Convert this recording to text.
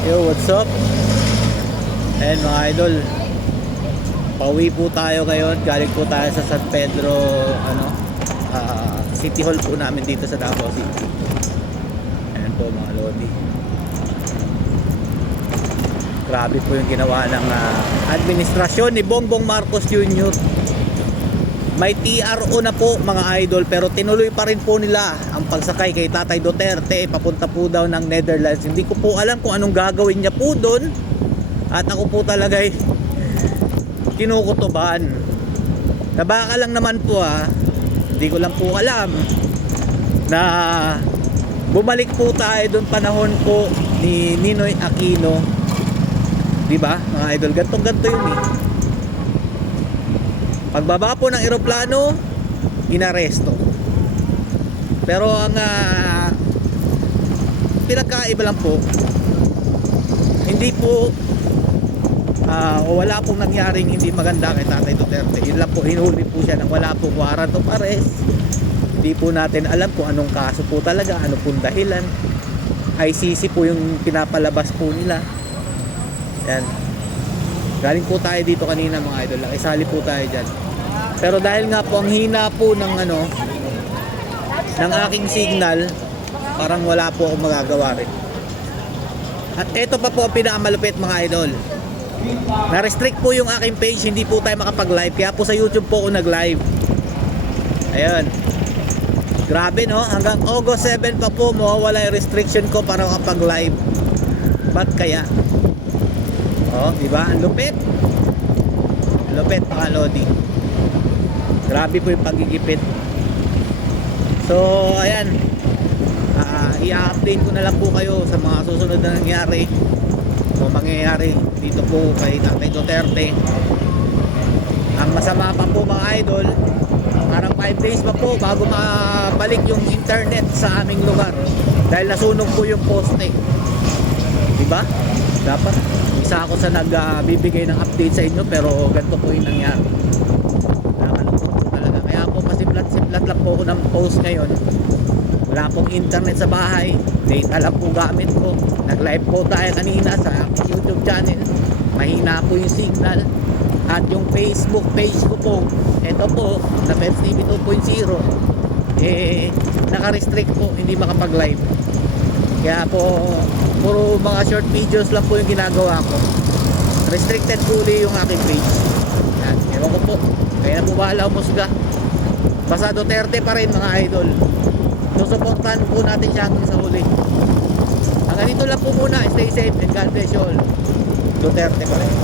Yo, what's up? And mga idol, pauwi po tayo ngayon. Galing po tayo sa San Pedro, ano, ah, City Hall po namin dito sa Davao City. Ayan po mga lodi. Grabe po yung ginawa ng ah, administrasyon ni Bongbong Marcos Jr. May TRO na po mga idol pero tinuloy pa rin po nila ang pagsakay kay Tatay Duterte papunta po daw ng Netherlands. Hindi ko po alam kung anong gagawin niya po doon. At ako po talaga ay kinukutuban. Nabaka lang naman po ah. Hindi ko lang po alam na bumalik po tayo doon panahon po ni Ninoy Aquino. 'Di ba? Mga idol, gantong ganto 'yun eh. Pagbaba po ng eroplano, inaresto. Pero ang ah, pinagkaiba lang po, hindi po o wala pong nangyaring hindi maganda kay Tatay Duterte. Yun lang po, hinuli po siya ng wala pong warrant of arrest. Hindi po natin alam kung anong kaso po talaga, ano pong dahilan. ICC po yung pinapalabas po nila. Yan. Galing po tayo dito kanina mga idol. Isali po tayo dyan. Pero dahil nga po ang hina po ng ano ng aking signal, parang wala po akong magagawa rin. At ito pa po ang pinakamalupit mga idol. Na-restrict po yung aking page, hindi po tayo makapag-live. Kaya po sa YouTube po ako nag-live. Ayun. Grabe no, hanggang August 7 pa po mawawala yung restriction ko para makapag-live. Ba't kaya? Oh, di ba? Ang lupit. Ang lupit mga lodi. Grabe po yung pagigipit. So, ayan. Ah, i-update ko na lang po kayo sa mga susunod na nangyari o mangyayari dito po kay Tatay Duterte. Ang masama pa po mga idol, parang 5 days pa po bago mabalik yung internet sa aming lugar. Dahil nasunog po yung poste. Diba? Dapat isa ako sa nagbibigay ng update sa inyo pero ganito po yung nangyari. Nakakalungkot po talaga. Kaya po pasiplat-siplat lang po ako ng post ngayon. Wala pong internet sa bahay. Data lang po gamit ko. Nag-live po tayo kanina sa YouTube channel. Mahina po yung signal. At yung Facebook page ko po, ito po, na Peps TV 2.0, eh, naka-restrict po, hindi makapag-live. Kaya po, puro mga short videos lang po yung ginagawa ko. Restricted ulit yung aking page. Yan, ewan ko po. Kaya na po bahala umusga. Basta Duterte pa rin mga idol. Susuportahan po natin siya hanggang sa huli. Hanggang dito lang po muna. Stay safe and God bless you all. Duterte pa rin.